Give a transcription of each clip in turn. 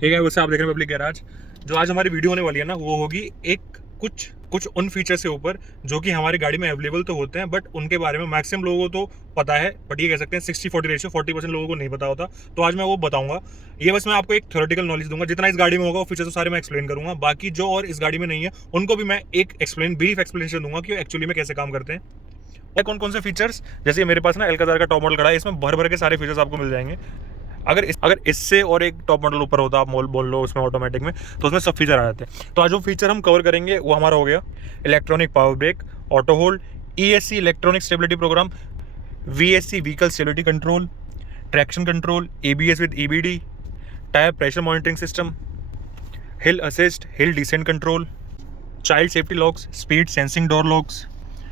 ठीक है, वैसे आप देख रहे हैं पब्लिक गैराज। जो आज हमारी वीडियो होने वाली है ना, वो होगी एक कुछ कुछ उन फीचर से ऊपर जो कि हमारी गाड़ी में अवेलेबल तो होते हैं, बट उनके बारे में मैक्सिमम लोगों को तो पता है, बट ये कह सकते हैं 60-40 रेशियो, 40% लोगों को नहीं पता होता। तो आज मैं वो बताऊंगा। ये बस मैं आपको एक थ्योरेटिकल नॉलेज दूंगा, जितना इस गाड़ी में होगा वो फीचर तो सारे मैं एक्सप्लेन करूंगा। बाकी जो और इस गाड़ी में नहीं है उनको भी मैं एक ब्रीफ एक्सप्लेनेशन दूंगा कि एक्चुअली में कैसे काम करते हैं, कौन कौन से फीचर्स। जैसे मेरे पास ना एल्काजार का टॉप मॉडल खड़ा है, इसमें भर भर के सारे फीचर्स आपको मिल जाएंगे। अगर इससे और एक टॉप मॉडल ऊपर होता, आप बोल लो उसमें ऑटोमेटिक में, तो उसमें सब फीचर आ जाते हैं। तो आज जो फीचर हम कवर करेंगे वो हमारा हो गया electronic power brake, auto hold, ESC electronic stability program, VSC vehicle stability control, traction control, ABS with EBD, tyre pressure monitoring system, hill assist, hill descent control, child safety locks, speed sensing door locks,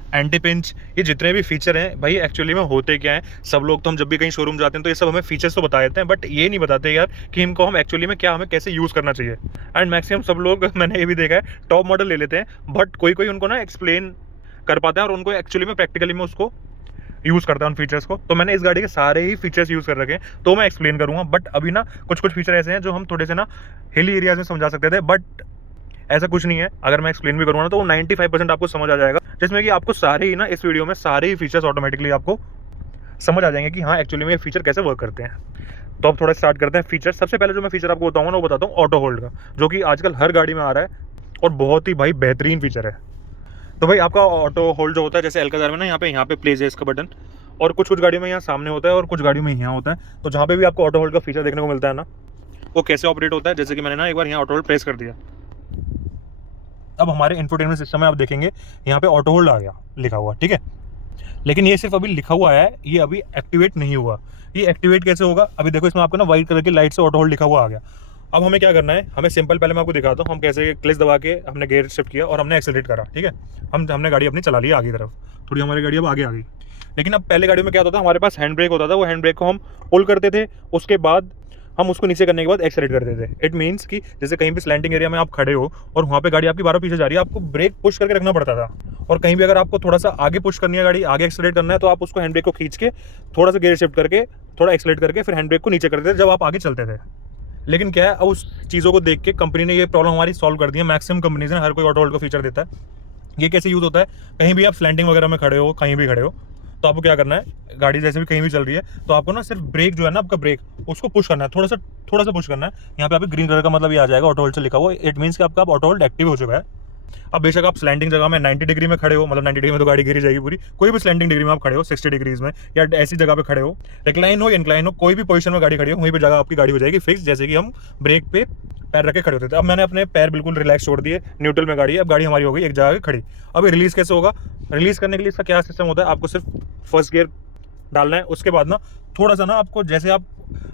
anti pinch. ये जितने भी feature हैं भाई actually में होते क्या हैं, सब लोग तो हम जब भी कहीं शोरूम जाते हैं तो ये सब हमें फीचर्स तो बता देते हैं, बट ये नहीं बताते यार कि इनको हम एक्चुअली में क्या, हमें कैसे यूज़ करना चाहिए। एंड मैक्सिमम सब लोग मैंने ये भी देखा है टॉप मॉडल ले लेते हैं, बट कोई कोई उनको ना एक्सप्लेन कर पाता है और उनको एक्चुअली में प्रैक्टिकली में उसको यूज़ करता है उन फीचर्स को। तो मैंने इस गाड़ी के सारे ही फीचर्स यूज़ कर रखे हैं, तो मैं एक्सप्लेन करूँगा। बट अभी ना कुछ कुछ फीचर ऐसे हैं जो हम थोड़े से ना हिली एरियाज में समझा सकते थे, बट ऐसा कुछ नहीं है। अगर मैं एक्सप्लेन भी करूँगा ना तो वो 95% आपको समझ आ जाएगा, जिसमें कि आपको सारे ही ना इस वीडियो में सारे ही फीचर्स ऑटोमेटिकली आपको समझ आ जाएंगे कि हाँ एक्चुअली में ये फीचर कैसे वर्क करते हैं। तो अब थोड़ा स्टार्ट करते हैं फीचर। सबसे पहले जो मैं फीचर आपको बताऊँगा ना, वो बताता हूँ ऑटो होल्ड का, जो कि आजकल हर गाड़ी में आ रहा है और बहुत ही भाई बेहतरीन फीचर है। तो भाई आपका ऑटो होल्ड जो होता है, जैसे एल्काजार में ना यहाँ पे प्लेस है इसका बटन, और कुछ कुछ गाड़ियों में यहाँ सामने होता है और कुछ गाड़ियों में यहाँ होता है। तो जहाँ पे भी आपको ऑटो होल्ड का फीचर देखने को मिलता है ना, वो कैसे ऑपरेट होता है, जैसे कि मैंने ना एक बार यहाँ ऑटो होल्ड प्रेस कर दिया, अब हमारे इंफोटेनमेंट सिस्टम में आप देखेंगे यहाँ पे ऑटो होल्ड आ गया लिखा हुआ, ठीक है। लेकिन ये सिर्फ अभी लिखा हुआ है, ये अभी एक्टिवेट नहीं हुआ। ये एक्टिवेट कैसे होगा, अभी देखो इसमें आपको ना व्हाइट कलर की लाइट से ऑटो होल्ड लिखा हुआ आ गया। अब हमें क्या करना है, हमें सिंपल, पहले मैं आपको दिखाता हूँ हम कैसे क्लच दबा के हमने गेयर शिफ्ट किया और हमने एक्सेलरेट करा, ठीक है। हमने गाड़ी अपनी चला ली आगे तरफ, थोड़ी हमारी गाड़ी अब आगे आ गई। लेकिन अब पहले गाड़ी में क्या होता था, हमारे पास हैंड ब्रेक होता था, वो हैंड ब्रेक को हम पुल करते थे, उसके बाद हम उसको नीचे करने के बाद एक्सेलरेट करते थे। इट मीन्स कि जैसे कहीं भी स्लैंटिंग एरिया में आप खड़े हो और वहाँ पे गाड़ी आपकी 12 पीछे जा रही है, आपको ब्रेक पुश करके रखना पड़ता था। और कहीं भी अगर आपको थोड़ा सा आगे पुश करनी है, गाड़ी आगे एक्सेलरेट करना है, तो आप उसको हैंड ब्रेक को खींच के थोड़ा सा गियर शिफ्ट करके थोड़ा एक्सेलरेट करके फिर हैंड ब्रेक को नीचे करते थे जब आप आगे चलते थे। लेकिन क्या है, अब उस चीज़ों को देख के कंपनी ने ये प्रॉब्लम हमारी सॉल्व कर दी है। मैक्सिमम कंपनीज ने हर कोई ऑटो होल्ड का फीचर देता है। ये कैसे यूज़ होता है, कहीं भी आप स्लैंटिंग वगैरह में खड़े हो, कहीं भी खड़े हो, तो आपको क्या करना है, गाड़ी जैसे भी कहीं भी चल रही है तो आपको ना सिर्फ ब्रेक जो है ना, आपका ब्रेक उसको पुश करना है, थोड़ा सा पुश करना है। यहाँ पे आप ग्रीन कलर का मतलब ये आ जाएगा ऑटो होल्ड से लिखा हुआ, इट मीन्स कि आपका ऑटो होल्ड एक्टिव हो चुका है। अब बेशक आप स्लैंटिंग जगह में 90 डिग्री में खड़े हो, मतलब 90 डिग्री में तो गाड़ी गिरी जाएगी पूरी, कोई भी स्लैंटिंग डिग्री में आप खड़े हो, 60 डिग्रीज में या ऐसी जगह पे खड़े हो, रिक्लाइन हो इंक्लाइन हो, कोई भी पोजीशन में गाड़ी खड़ी हो, वहीं पे जगह आपकी गाड़ी हो जाएगी फिक्स, जैसे कि हम ब्रेक पे पैर रख के खड़े होते थे। अब मैंने अपने पैर बिल्कुल रिलैक्स छोड़ दिए, न्यूट्रल में गाड़ी है, अब गाड़ी हमारी हो गई एक जगह खड़ी। अब ये रिलीज कैसे होगा, रिलीज करने के लिए इसका क्या सिस्टम होता है, आपको सिर्फ फर्स्ट गियर डालना है, उसके बाद ना थोड़ा सा ना आपको, जैसे आप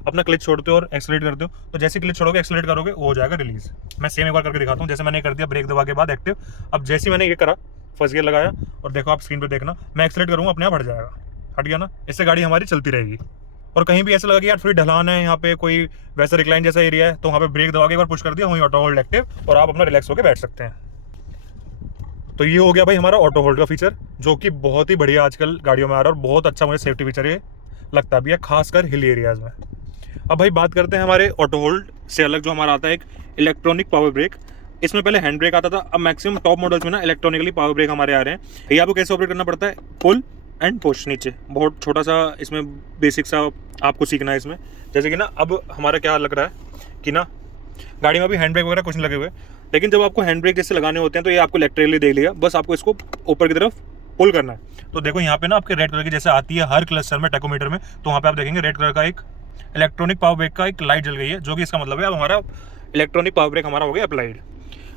अपना क्लच छोड़ते हो और एक्सेलरेट करते हो, तो जैसे क्लच छोड़ोगे एक्सेलरेट करोगे वो हो जाएगा रिलीज। मैं सेम एक बार करके दिखाता हूँ। जैसे मैंने कर दिया ब्रेक दबा के बाद एक्टिव, अब जैसे मैंने ये करा, फर्स्ट गियर लगाया और देखो आप स्क्रीन पे देखना, मैं एक्सेलरेट करूँगा अपने आप हट जाएगा, हट गया ना। इससे गाड़ी हमारी चलती रहेगी। और कहीं भी ऐसा लगा कि यार थोड़ी ढलान है, यहाँ पे कोई वैसा रिक्लाइन जैसा एरिया है, तो वहाँ पे ब्रेक दबा के एक बार पुश कर दिया, वहीं ऑटो होल्ड एक्टिव और आप अपना रिलैक्स होकर बैठ सकते हैं। तो ये हो गया भाई हमारा ऑटो होल्ड का फीचर, जो कि बहुत ही बढ़िया आजकल गाड़ियों में आ रहा है और बहुत अच्छा मुझे सेफ्टी फीचर ये लगता भी है, खासकर हिल एरियाज में। अब भाई बात करते हैं हमारे ऑटो होल्ड से अलग जो हमारा आता है एक इलेक्ट्रॉनिक पावर ब्रेक। इसमें पहले हैंड ब्रेक आता था, अब मैक्सिमम टॉप मॉडल्स में ना इलेक्ट्रॉनिकली पावर ब्रेक हमारे आ रहे हैं। ये आपको कैसे ऑपरेट करना पड़ता है, पुल एंड पुश नीचे, बहुत छोटा सा इसमें बेसिक सा आपको सीखना है इसमें। जैसे कि ना अब हमारा क्या लग रहा है कि ना गाड़ी में अभी हैंड ब्रेक वगैरह कुछ नहीं लगे हुए, लेकिन जब आपको हैंड ब्रेक जैसे लगाने होते हैं तो ये आपको इलेक्ट्रिकली दे लिया, बस आपको इसको ऊपर की तरफ पुल करना है। तो देखो यहाँ पे ना आपके रेड कलर की जैसे आती है हर क्लस्टर में टैकोमीटर में, तो वहाँ पे आप देखेंगे रेड कलर का एक इलेक्ट्रॉनिक पावर ब्रेक का एक लाइट जल गई है, जो कि इसका मतलब है अब हमारा इलेक्ट्रॉनिक पावर ब्रेक हमारा हो गया अप्लाइड।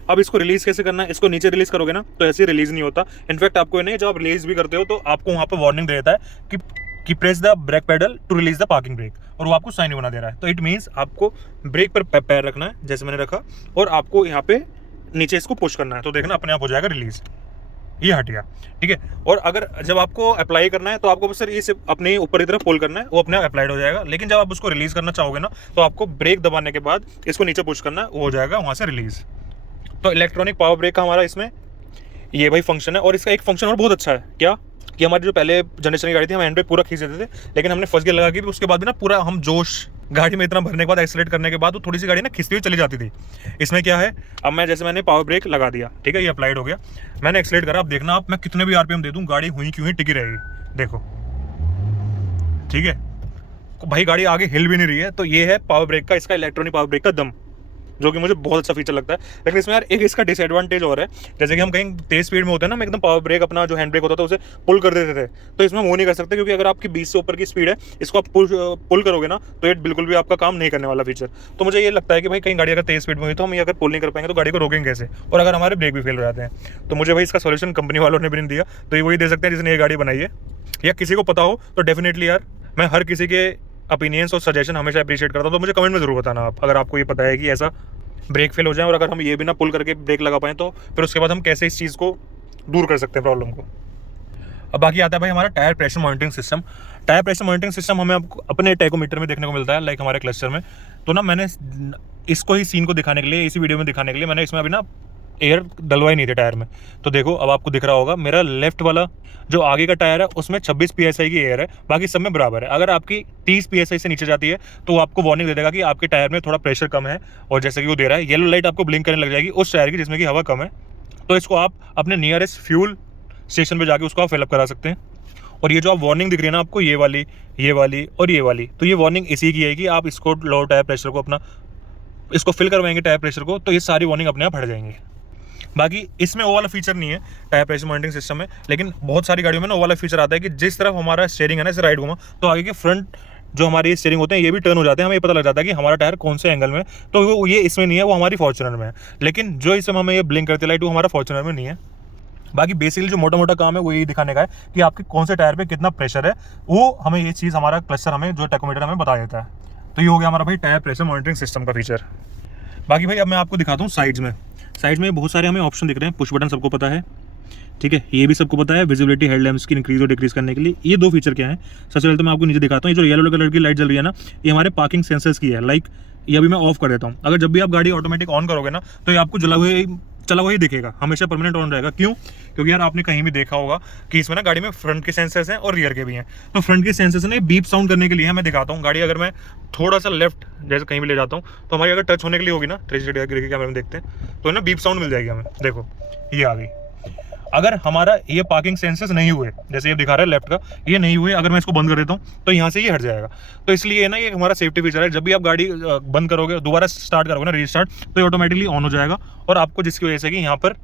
अब इसको रिलीज कैसे करना है, इसको नीचे रिलीज करोगे ना तो ऐसे रिलीज नहीं होता। इनफैक्ट आपको नहीं, जब आप रिलीज भी करते हो तो आपको वहाँ पे वार्निंग दे देता है कि press the brake pedal to release the parking brake, और वो आपको साइन बना दे रहा है। तो इट मीन्स आपको ब्रेक पर पैर रखना है जैसे मैंने रखा, और आपको यहाँ पे नीचे इसको पुश करना है, तो देखना अपने आप हो जाएगा रिलीज, ये हट गया, ठीक है। और अगर जब आपको अप्लाई करना है तो आपको बस सर ये सिर्फ अपने ऊपर की तरफ पुल करना है, वो अपने आप अप्लाइड हो जाएगा। लेकिन जब आप उसको रिलीज करना चाहोगे ना तो आपको ब्रेक दबाने के बाद इसको नीचे पुश करना है, वो हो जाएगा वहाँ से रिलीज। तो इलेक्ट्रॉनिक पावर ब्रेक का हमारा इसमें ये भाई फंक्शन है। और इसका एक फंक्शन और बहुत अच्छा है, क्या कि हमारी जो पहले जनरेशन की गाड़ी थी हम हैंड ब्रेक पूरा खींच देते थे, लेकिन हमने फर्स्ट गियर लगा के भी उसके बाद भी ना पूरा हम जोश गाड़ी में इतना भरने के बाद एक्सीलरेट करने के बाद वो थोड़ी सी गाड़ी ना खिसती हुई चली जाती थी। इसमें क्या है, अब मैंने पावर ब्रेक लगा दिया, ठीक है, ये अप्लाइड हो गया, मैंने एक्सीलरेट करा, अब देखना आप मैं कितने भी आरपीएम दे दूं गाड़ी हुई क्यों ही टिकी रहेगी, देखो, ठीक है भाई, गाड़ी आगे हिल भी नहीं रही है। तो ये है पावर ब्रेक का, इसका इलेक्ट्रॉनिक पावर ब्रेक का दम, जो कि मुझे बहुत अच्छा फीचर लगता है। लेकिन इसमें यार एक इसका डिसएडवांटेज और है, जैसे कि हम कहीं तेज स्पीड में होते हैं ना, हम एकदम पावर ब्रेक अपना जो हैंड ब्रेक होता था उसे पुल कर देते थे, तो इसमें वो नहीं कर सकते, क्योंकि अगर आपकी 20 से ऊपर की स्पीड है, इसको आप पुल करोगे ना तो ये बिल्कुल भी आपका काम नहीं करने वाला फीचर। तो मुझे ये लगता है कि भाई कहीं गाड़ी अगर तेज स्पीड में हुई तो हम ये अगर पुल नहीं कर पाएंगे तो गाड़ी को रोकेंगे कैसे, और अगर हमारे ब्रेक भी फेल हो जाते हैं। तो मुझे भाई इसका सोल्यूशन कंपनी वालों ने भी नहीं दिया, तो ये वही दे सकते हैं जिसने ये गाड़ी बनाई है, या किसी को पता हो तो डेफिनेटली यार मैं हर किसी के ओपिनियंस और सजेशन हमेशा अप्रिशिएट करता हूँ। तो मुझे कमेंट में जरूर बताना आप, अगर आपको ये पता है कि ऐसा ब्रेक फेल हो जाए और अगर हम ये भी ना पुल करके ब्रेक लगा पाएँ तो फिर उसके बाद हम कैसे इस चीज़ को दूर कर सकते हैं प्रॉब्लम को। अब बाकी आता है भाई हमारा tyre pressure monitoring system. Tyre pressure monitoring system हमें अपने टैकोमीटर में देखने को मिलता है, लाइक हमारे क्लस्टर में। तो ना मैंने इसको ही सीन को दिखाने के लिए, इसी वीडियो में दिखाने के लिए मैंने इसमें अभी ना एयर डलवाई नहीं थे टायर में। तो देखो अब आपको दिख रहा होगा, मेरा लेफ्ट वाला जो आगे का टायर है उसमें 26 PSI की एयर है, बाकी सब में बराबर है। अगर आपकी 30 PSI से नीचे जाती है तो आपको वार्निंग दे देगा कि आपके टायर में थोड़ा प्रेशर कम है, और जैसे कि वो दे रहा है येलो लाइट आपको ब्लिंक करने लग जाएगी उस टायर की जिसमें कि हवा कम है। तो इसको आप अपने नियरेस्ट फ्यूल स्टेशन पर जाके उसको आप फिलअप करा सकते हैं। और ये जो आप वार्निंग दिख रही है ना आपको, ये वाली और ये वाली, तो ये वार्निंग इसी की है कि आप इसको लो टायर प्रेशर को अपना इसको फिल करवाएंगे टायर प्रेशर को, तो ये सारी वार्निंग अपने आप हट जाएंगे। बाकी इसमें वो वाला फीचर नहीं है टायर प्रेशर मॉनिटरिंग सिस्टम में, लेकिन बहुत सारी गाड़ियों में ना वो वाला फीचर आता है कि जिस तरफ हमारा स्टीयरिंग है ना, इसे राइट घुमा तो आगे के फ्रंट जो हमारे स्टीयरिंग होते हैं ये भी टर्न हो जाते हैं, हमें ये पता लग जाता है कि हमारा टायर कौन से एंगल में। तो वो ये इसमें नहीं है, वो हमारी फॉर्च्यूनर में है। लेकिन जो इसमें हमें ये ब्लिंक करती लाइट वो हमारा फॉर्च्यूनर में नहीं है। बाकी बेसिकली जो मोटा मोटा काम है वो यही दिखाने का है कि आपके कौन से टायर पे कितना प्रेशर है, वो हमें ये चीज़ हमारा क्लस्टर हमें जो टैकोमीटर हमें बता देता है। तो ये हो गया हमारा भाई टायर प्रेशर मॉनिटरिंग सिस्टम का फीचर। बाकी भाई अब मैं आपको दिखाता हूँ साइड्स में बहुत सारे हमें ऑप्शन दिख रहे हैं। पुश बटन सबको पता है, ठीक है, ये भी सबको पता है। विजिबिलिटी हेडलैम्प्स की इंक्रीज और डिक्रीज करने के लिए ये 2 फीचर क्या है। सबसे पहले तो मैं आपको नीचे दिखाता हूँ, ये जो येलो कलर की लाइट जल रही है ना, ये हमारे पार्किंग सेंसर्स की है। लाइक ये अभी मैं ऑफ कर देता हूँ, अगर जब भी आप गाड़ी ऑटोमेटिक ऑन करोगे ना तो ये आपको चला हुआ ही दिखेगा, हमेशा परमानेंट ऑन रहेगा। क्यों? क्योंकि यार आपने कहीं भी देखा होगा कि इसमें ना गाड़ी में फ्रंट के सेंसर्स हैं और रियर के भी हैं। तो फ्रंट के सेंसर्स ने बीप साउंड करने के लिए मैं दिखाता हूँ। गाड़ी अगर मैं थोड़ा सा लेफ्ट जैसे कहीं भी ले जाता हूँ तो हमारी अगर टच होने के लिए होगी ना, 360 डिग्री के कैमरे में देखते हैं तो ना बीप साउंड मिल जाएगी हमें। देखो ये आ गई। अगर हमारा ये पार्किंग सेंसर्स नहीं हुए, जैसे ये दिखा रहा है लेफ्ट का, ये नहीं हुए, अगर मैं इसको बंद कर देता हूँ तो यहाँ से ये हट जाएगा। तो इसलिए ना ये हमारा सेफ्टी फीचर है। जब भी आप गाड़ी बंद करोगे, दोबारा स्टार्ट करोगे ना, रीस्टार्ट, तो ये ऑटोमेटिकली ऑन हो जाएगा और आपको जिसकी वजह से कि यहाँ पर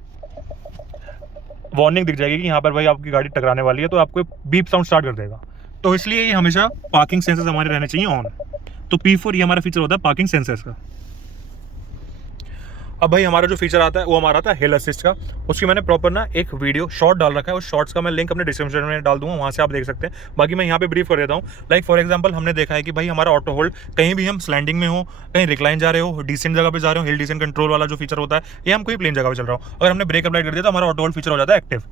वार्निंग दिख जाएगी कि यहाँ पर भाई आपकी गाड़ी टकराने वाली है, तो आपको बीप साउंड स्टार्ट कर देगा। तो इसलिए ये हमेशा पार्किंग सेंसर्स हमारे रहने चाहिए ऑन। तो P4 ये हमारा फीचर होता है पार्किंग सेंसर्स का। अब भाई हमारा जो फीचर आता है वो हमारा आता है हिल असिस्ट का। उसकी मैंने प्रॉपर ना एक वीडियो शॉर्ट डाल रखा है, उस शॉर्ट्स का मैं लिंक अपने डिस्क्रिप्शन में डाल दूंगा, वहाँ से आप देख सकते हैं। बाकी मैं यहाँ पे ब्रीफ कर देता हूँ। लाइक फॉर एग्जांपल हमने देखा है कि भाई हमारा ऑटो होल्ड, कहीं भी हम स्लैंडिंग में हो, कहीं रिक्लाइन जा रहे हो, डिसेंट जगह पे जा रहे हो, हिल डिसेंट कंट्रोल वाला जो फीचर होता है, या हम कोई प्लेन जगह पे चल रहा हो, अगर हमने ब्रेक अप्लाई कर दिया तो हमारा ऑटो होल्ड फीचर हो जाता है एक्टिव।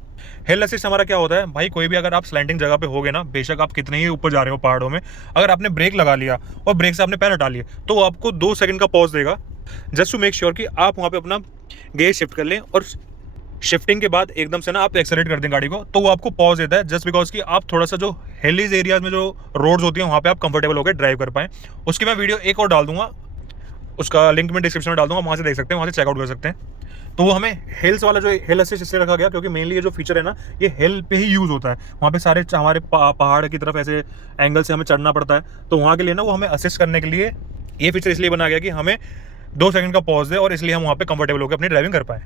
हिल असिस्ट हमारा क्या होता है भाई, कोई भी अगर आप स्लैंडिंग जगह पे होगे ना, बेशक आप कितने ही ऊपर जा रहे हो पहाड़ों में, अगर आपने ब्रेक लगा लिया और ब्रेक से आपने पैर हटा लिया तो वो आपको 2 सेकंड का पॉज देगा, जस्ट टू मेक श्योर कि आप वहाँ पे अपना गेयर शिफ्ट कर लें, और शिफ्टिंग के बाद एकदम से ना आप एक्सेलरेट कर दें गाड़ी को, तो वो आपको पॉज देता है, जस्ट बिकॉज कि आप थोड़ा सा जो हिलीज एरियाज में जो रोड्स होती हैं वहाँ पे आप कंफर्टेबल होकर ड्राइव कर पाएं। उसकी मैं वीडियो एक और डाल दूंगा, उसका लिंक मैं डिस्क्रिप्शन में डाल दूंगा, वहाँ से देख सकते हैं, वहाँ से चेकआउट कर सकते हैं। तो वो हमें हिल्स वाला जो हिल असिस्ट इसलिए रखा गया क्योंकि मेनली ये जो फीचर है ना, ये हिल पे ही यूज़ होता है। वहाँ पे सारे हमारे पहाड़ की तरफ ऐसे एंगल से हमें चढ़ना पड़ता है, तो वहाँ के लिए ना वो हमें असिस्ट करने के लिए ये फीचर इसलिए बना गया कि हमें 2 सेकंड का पॉज दे और इसलिए हम वहाँ पे कंफर्टेबल होकर अपनी ड्राइविंग कर पाए।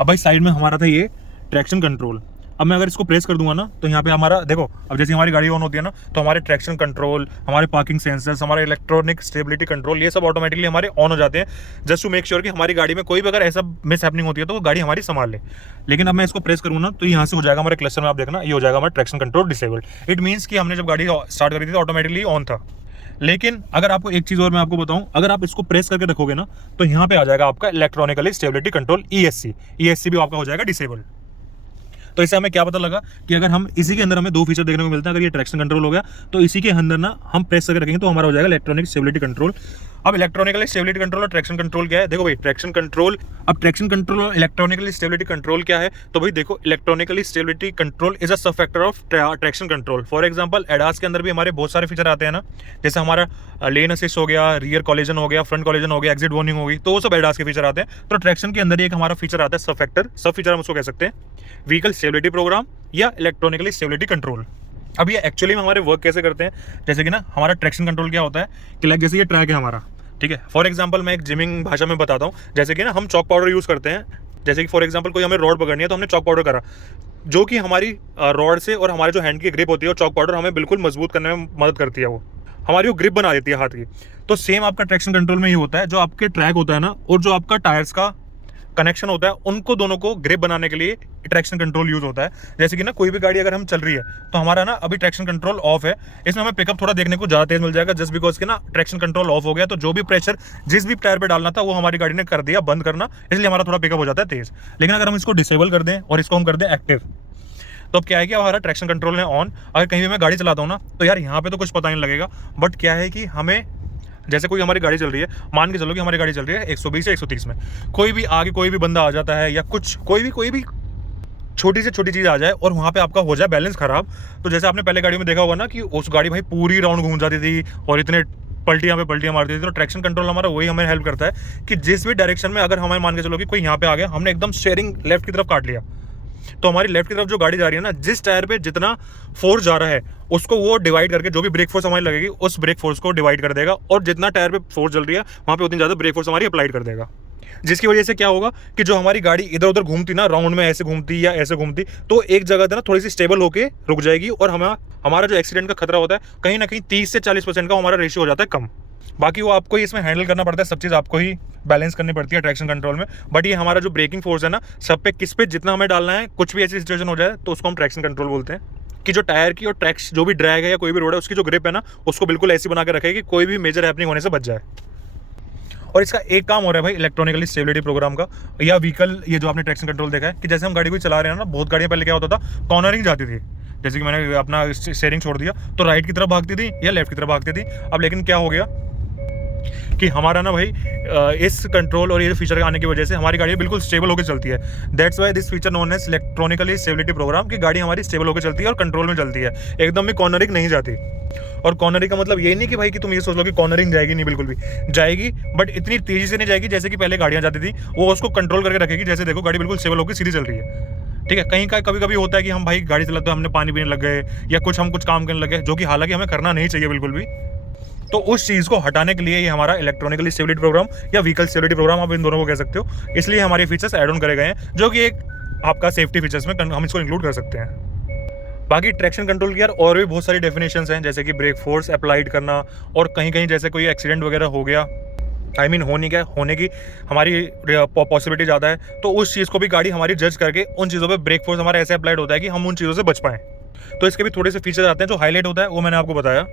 अब भाई साइड में हमारा था ये ट्रैक्शन कंट्रोल। अब मैं अगर इसको प्रेस कर दूंगा ना तो यहाँ पे हमारा देखो, अब जैसे हमारी गाड़ी ऑन होती है ना तो हमारे ट्रैक्शन कंट्रोल, हमारे पार्किंग सेंसर्स, हमारे इलेक्ट्रॉनिक स्टेबिलिटी कंट्रोल, ये सब ऑटोमेटिकली हमारे ऑन हो जाते हैं, जस्ट टू मेक श्योर कि हमारी गाड़ी में कोई भी अगर ऐसा मिस हैपनिंग होती है तो वो गाड़ी हमारी संभाल ले। लेकिन अब मैं इसको प्रेस करूँ ना तो यहाँ से हो जाएगा हमारे क्लस्टर में, आप देखना ये हो जाएगा हमारा traction control disabled. It means कि हमने जब गाड़ी स्टार्ट करी थी तो ऑटोमेटिकली ऑन था। लेकिन अगर आपको एक चीज़ और मैं आपको बताऊं, अगर आप इसको प्रेस करके रखोगे ना तो यहाँ पे आ जाएगा आपका इलेक्ट्रॉनिकली स्टेबिलिटी कंट्रोल ESC भी आपका हो जाएगा डिसेबल। तो इससे हमें क्या पता लगा कि अगर हम इसी के अंदर हमें 2 फीचर देखने को मिलते हैं। अगर ये ट्रैक्शन कंट्रोल हो गया तो इसी के अंदर ना हम प्रेस करके रखेंगे तो हमारा हो जाएगा इलेक्ट्रॉनिक स्टेबिलिटी कंट्रोल। अब इलेक्ट्रॉनिकली स्टेबिलिटी कंट्रोल और ट्रैक्शन कंट्रोल क्या है? देखो भाई, ट्रैक्शन कंट्रोल और इलेक्ट्रॉनिकली स्टेबिलिटी कंट्रोल क्या है? तो भाई देखो, electronically stability control is a sub factor of traction control. For example ADAS के अंदर भी हमारे बहुत सारे फीचर आते हैं ना, जैसे हमारा लेन असिस्ट हो गया, रियर कॉलिजन हो गया, फ्रंट कॉलिजन हो गया, एग्जिट वार्निंग हो गई, तो वो सब एडास के फीचर आते हैं। तो ट्रैक्शन के अंदर ही एक हमारा फीचर आता है सब फैक्टर, सब फीचर हम उसको कह सकते हैं व्हीकल स्टेबिलिटी प्रोग्राम या इलेक्ट्रॉनिकली स्टेबिलिटी कंट्रोल। अब ये एक्चुअली में हमारे वर्क कैसे करते हैं? जैसे कि ना, हमारा ट्रैक्शन कंट्रोल क्या होता है कि लाइक जैसे ये ट्रैक है हमारा, ठीक है। फॉर एग्जांपल मैं एक जिमिंग भाषा में बताता हूँ, जैसे कि ना हम चॉक पाउडर यूज़ करते हैं। जैसे कि फॉर एग्जांपल कोई हमें रॉड पकड़नी है तो हमने चॉक पाउडर करा, जो कि हमारी रॉड से और हमारे जो हैंड की ग्रिप होती है, और चॉक पाउडर हमें बिल्कुल मजबूत करने में मदद करती है, वो हमारी वो ग्रिप बना देती है हाथ की। तो सेम आपका ट्रैक्शन कंट्रोल में ये होता है, जो आपके ट्रैक होता है ना और जो आपका टायर्स का कनेक्शन होता है, उनको दोनों को ग्रिप बनाने के लिए ट्रैक्शन कंट्रोल यूज होता है। जैसे कि ना कोई भी गाड़ी अगर हम चल रही है तो हमारा ना अभी ट्रैक्शन कंट्रोल ऑफ है, इसमें हमें पिकअप थोड़ा देखने को ज़्यादा तेज मिल जाएगा, जस्ट बिकॉज कि ना ट्रैक्शन कंट्रोल ऑफ हो गया, तो जो भी प्रेशर जिस भी टायर पे डालना था वो हमारी गाड़ी ने कर दिया बंद करना, इसलिए हमारा थोड़ा पिकअप हो जाता है तेज। लेकिन अगर हम इसको डिसेबल कर दें और इसको हम कर दें एक्टिव, तो अब क्या है कि हमारा ट्रैक्शन कंट्रोल है ऑन। अगर कहीं भी मैं गाड़ी चलाता हूँ ना, तो यार यहाँ पे तो कुछ पता नहीं लगेगा, बट क्या है कि हमें, जैसे कोई हमारी गाड़ी चल रही है, मान के चलो कि हमारी गाड़ी चल रही है 120 या 130 में, कोई भी आगे कोई भी बंदा आ जाता है या कुछ कोई भी छोटी से छोटी चीज़ आ जाए और वहाँ पे आपका हो जाए बैलेंस खराब, तो जैसे आपने पहले गाड़ी में देखा होगा ना कि उस गाड़ी भाई पूरी राउंड घूम जाती थी और इतने पलटियाँ पे पलटियाँ मारती थी। तो ट्रैक्शन कंट्रोल हमारा वही हमें हेल्प करता है कि जिस भी डायरेक्शन में, अगर हमें मान के चलो कि कोई यहाँ पे आ गया, हमने एकदम स्टीयरिंग लेफ्ट की तरफ काट लिया, तो हमारी लेफ्ट की तरफ जो गाड़ी जा रही है ना, जिस टायर पे जितना फोर्स जा रहा है उसको वो डिवाइड करके, जो भी ब्रेक फोर्स हमारी लगेगी उस ब्रेक फोर्स को डिवाइड कर देगा, और जितना टायर पे फोर्स चल रही है वहाँ पे उतनी ज़्यादा ब्रेक फोर्स हमारी अप्लाइड कर देगा। जिसकी वजह से क्या होगा कि जो हमारी गाड़ी इधर उधर घूमती ना, राउंड में ऐसे घूमती या ऐसे घूमती, तो एक जगह ना थोड़ी सी स्टेबल होकर रुक जाएगी, और हमारा जो एक्सीडेंट का खतरा होता है कहीं ना कहीं 30 से 40% का हमारा रेशियो हो जाता है कम। बाकी वो आपको ही इसमें हैंडल करना पड़ता है, सब चीज़ आपको ही बैलेंस करनी पड़ती है ट्रैक्शन कंट्रोल में। बट ये हमारा जो ब्रेकिंग फोर्स है ना, सब पे किस पे जितना हमें डालना है, कुछ भी ऐसी सिचुएशन हो जाए तो उसको हम ट्रैक्शन कंट्रोल बोलते हैं, कि जो टायर की और ट्रैक्स जो भी ड्रैग है या कोई भी रोड है उसकी जो ग्रिप है ना, उसको बिल्कुल ऐसी बना के रखे कि कोई भी मेजर हैपनिंग होने से बच जाए। और इसका एक काम हो रहा है भाई इलेक्ट्रॉनिकली स्टेबिलिटी प्रोग्राम का, या व्हीकल, ये जो आपने ट्रैक्शन कंट्रोल देखा है कि जैसे हम गाड़ी को चला रहे हैं ना, बहुत गाड़ियाँ पहले क्या होता था, कॉर्नरिंग जाती थी, जैसे कि मैंने अपना स्टीयरिंग छोड़ दिया तो राइट की तरफ भागती थी या लेफ्ट की तरफ भागती थी। अब लेकिन क्या हो गया कि हमारा ना भाई इस कंट्रोल और ये फीचर आने की वजह से हमारी गाड़ी बिल्कुल स्टेबल होकर चलती है। That's why this feature known as electronically stability program, की गाड़ी हमारी स्टेबल होकर चलती है और कंट्रोल में चलती है, एकदम भी कॉर्नरिंग नहीं जाती। और कॉर्नरिंग का मतलब ये नहीं कि भाई कि तुम ये सोच लो कि कॉर्नरिंग जाएगी, नहीं, बिल्कुल भी जाएगी, बट इतनी तेजी से नहीं जाएगी जैसे कि पहले गाड़ियाँ जाती थी। वो उसको कंट्रोल करके रखेगी, जैसे देखो गाड़ी बिल्कुल स्टेबल होकर सीधी चल रही है, ठीक है। कहीं का कभी कभी होता है कि हम भाई गाड़ी चलाते हमने पानी पीने लग गए या हम कुछ काम करने लगे, जो कि हालांकि हमें करना नहीं चाहिए बिल्कुल भी। तो उस चीज़ को हटाने के लिए ये हमारा इलेक्ट्रॉनिकली स्टेबिलिटी प्रोग्राम या व्हीकल स्टेबिलिटी प्रोग्राम, आप इन दोनों को कह सकते हो, इसलिए हमारे फीचर्स ऐड ऑन करे गए हैं, जो कि एक आपका सेफ्टी फीचर्स में हम इसको इंक्लूड कर सकते हैं। बाकी ट्रैक्शन कंट्रोल की यार और भी बहुत सारी डेफिनेशंस हैं, जैसे कि ब्रेक फोर्स अप्लाइड करना, और कहीं कहीं जैसे कोई एक्सीडेंट वगैरह हो गया, होने की हमारी पॉसिबिलिटी ज़्यादा है, तो उस चीज़ को भी गाड़ी हमारी जज करके उन चीज़ों पे ब्रेक फोर्स हमारा ऐसे अप्लाइड होता है कि हम उन चीज़ों से बच पाएँ। तो इसके भी थोड़े से फीचर्स आते हैं, जो हाईलाइट होता है वो मैंने आपको बताया।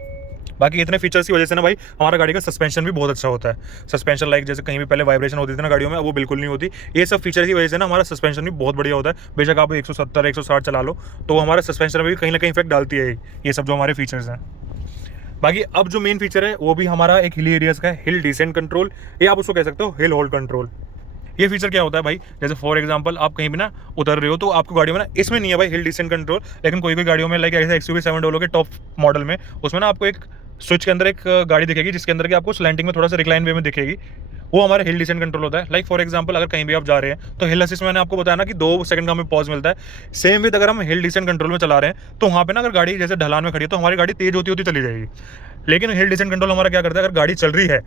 बाकी इतने फीचर्स की वजह से ना भाई हमारा गाड़ी का सस्पेंशन भी बहुत अच्छा होता है। सस्पेंशन लाइक जैसे कहीं भी पहले वाइब्रेशन होती थी ना गाड़ियों में, वो बिल्कुल नहीं होती। ये सब फीचर की वजह से ना हमारा सस्पेंशन भी बहुत बढ़िया होता है। बेशक आप 170 160 चला लो, तो हमारे सस्पेंशन में भी कहीं ना कहीं इफेक्ट डालती है ये सब जो हमारे फीचर्स हैं। बाकी अब जो मेन फीचर है वो भी हमारा एक हिल एरियाज का है, हिल डिसेंट कंट्रोल, ये आप उसको कह सकते हो हिल होल्ड कंट्रोल। ये फीचर क्या होता है भाई, जैसे फॉर एग्जांपल आप कहीं भी ना उतर रहे हो, तो आपको गाड़ियों में ना, इसमें नहीं है भाई हिल डिसेंट कंट्रोल, लेकिन कोई गाड़ियों में लाइक ऐसे XUV 700 के टॉप मॉडल में, उसमें ना आपको एक स्विच के अंदर एक गाड़ी दिखेगी जिसके अंदर कि आपको स्लैंटिंग में थोड़ा सा रिक्लाइन वे में दिखेगी, वो हमारा हिल डिसेंट कंट्रोल होता है। लाइक फॉर एग्जांपल अगर कहीं भी आप जा रहे हैं तो हिल असिस्ट, मैंने आपको बताया ना कि 2 सेकंड का हमें पॉज मिलता है। सेम विद अगर हम हिल डिसेंट कंट्रोल में चला रहे हैं तो वहाँ पे ना अगर गाड़ी जैसे ढलान में खड़ी है तो हमारी गाड़ी तेज होती होती चली जाएगी। लेकिन हिल डिसेंट कंट्रोल हमारा क्या करता है, अगर गाड़ी चल रही है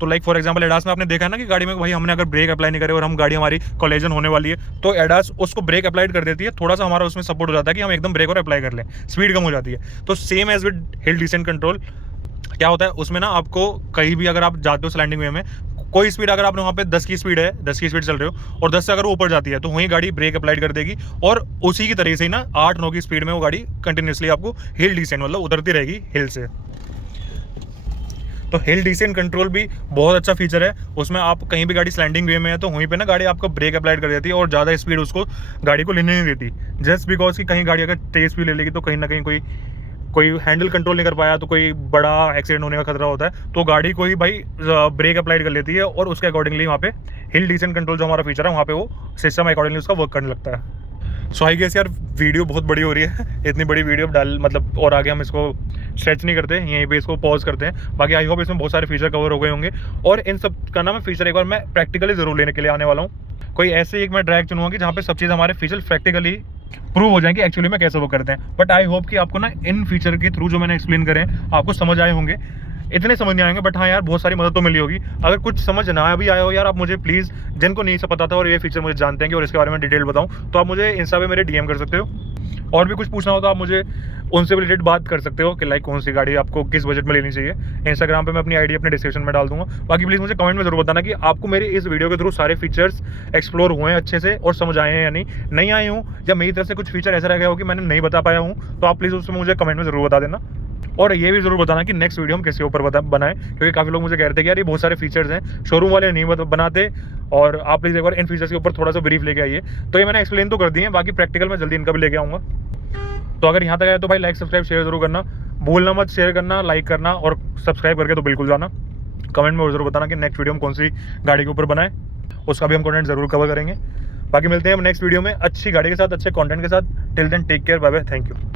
तो लाइक फॉर एग्जांपल एडास में आपने देखा है ना कि गाड़ी में भाई हमने अगर ब्रेक अप्लाई नहीं करे और हम गाड़ी हमारी कोलिजन होने वाली है, तो एडास उसको ब्रेक अप्लाइड कर देती है, थोड़ा सा हमारा उसमें सपोर्ट हो जाता है कि हम एकदम ब्रेक और अप्लाई कर लें, स्पीड कम हो जाती है। तो same as with hill descent control क्या होता है, उसमें ना आपको कहीं भी अगर आप जाते हो स्लैंडिंग वे में, कोई स्पीड अगर आपने वहाँ पे 10 की स्पीड है, 10 की स्पीड चल रहे हो और 10 से अगर वो ऊपर जाती है तो वहीं गाड़ी ब्रेक अप्लाइड कर देगी, और उसी की तरह से ही ना 8-9 की स्पीड में वो गाड़ी कंटिन्यूसली आपको हिल डिसेंट मतलब उतरती रहेगी हिल से। तो हिल डिसेंट कंट्रोल भी बहुत अच्छा फीचर है। उसमें आप कहीं भी गाड़ी स्लैंडिंग वे में है तो वहीं पे ना गाड़ी आपको ब्रेक अप्लाइड कर देती है और ज़्यादा स्पीड उसको गाड़ी को लेने नहीं देती, जस्ट बिकॉज कि कहीं गाड़ी अगर तेज स्पीड ले लेगी तो कहीं ना कहीं कोई कोई हैंडल कंट्रोल नहीं कर पाया तो कोई बड़ा एक्सीडेंट होने का खतरा होता है, तो गाड़ी को ही भाई ब्रेक अप्लाइड कर लेती है और उसके अकॉर्डिंगली वहाँ पे हिल डिसेंट कंट्रोल जो हमारा फीचर है वहाँ पे वो सिस्टम अकॉर्डिंगली उसका वर्क करने लगता है। सो आई गेस यार वीडियो बहुत बड़ी हो रही है, इतनी बड़ी वीडियो डाल मतलब और आगे हम इसको स्ट्रेच नहीं करते, यहीं पे इसको पॉज करते हैं। बाकी आई होप इसमें बहुत सारे फीचर कवर हो गए होंगे और इन सब का ना मैं फीचर एक बार मैं प्रैक्टिकली ज़रूर लेने के लिए आने वाला हूँ। कोई ऐसे एक मैं ड्रैग चुनूंगा कि जहाँ पे सब चीज़ हमारे फीचर प्रैक्टिकली प्रूव हो जाएंगे एक्चुअली में कैसे वो करते हैं। बट आई होप कि आपको ना इन फीचर के थ्रू जो मैंने एक्सप्लेन करे हैं आपको समझ आए होंगे, इतने समझ नहीं आएंगे बट हाँ यार बहुत सारी मदद तो मिली होगी। अगर कुछ समझ ना भी आया हो यार, आप मुझे प्लीज़, जिनको नहीं से पता था और ये फीचर मुझे जानते हैं कि और इसके बारे में डिटेल बताऊँ, तो आप मुझे इंस्टा पे मेरे DM कर सकते हो। और भी कुछ पूछना हो तो आप मुझे उनसे रिलेटेड बात कर सकते हो कि लाइक कौन सी गाड़ी आपको किस बजट में लेनी चाहिए। इंस्टाग्राम पे मैं अपनी आईडी अपने डिस्क्रिप्शन में डाल दूंगा। बाकी प्लीज़ मुझे कमेंट में ज़रूर बताना कि आपको मेरे इस वीडियो के थ्रू सारे फीचर्स एक्सप्लोर हुए हैं अच्छे से और समझ आए हैं या नहीं आए हूँ, या मेरी तरफ से कुछ फीचर ऐसा रह गया हो कि मैंने नहीं बता पाया हूँ, तो आप प्लीज़ उसमें मुझे कमेंट में ज़रूर बता देना। और ये भी ज़रूर बताना कि नेक्स्ट वीडियो हम किसके ऊपर बनाएं, क्योंकि काफ़ी लोग मुझे कह रहे थे कि यार ये बहुत सारे फीचर्स हैं शोरूम वाले नहीं बनाते, और आप प्लीज़ एक बार इन फीचर्स के ऊपर थोड़ा सा ब्रीफ लेके आइए। तो ये मैंने एक्सप्लेन तो कर दिए हैं, बाकी प्रैक्टिकल में जल्दी इनका भी लेके आऊँगा। तो अगर यहाँ तक आया तो भाई लाइक सब्सक्राइब शेयर जरूर करना, भूलना मत शेयर करना, लाइक करना और सब्सक्राइब करके तो बिल्कुल जाना। कमेंट में जरूर बताना कि नेक्स्ट वीडियो हम कौन सी गाड़ी के ऊपर बनाए, उसका भी हम कंटेंट जरूर कवर करेंगे। बाकी मिलते हैं हम नेक्स्ट वीडियो में अच्छी गाड़ी के साथ, अच्छे कंटेंट के साथ। Till then take care, bye bye, thank you.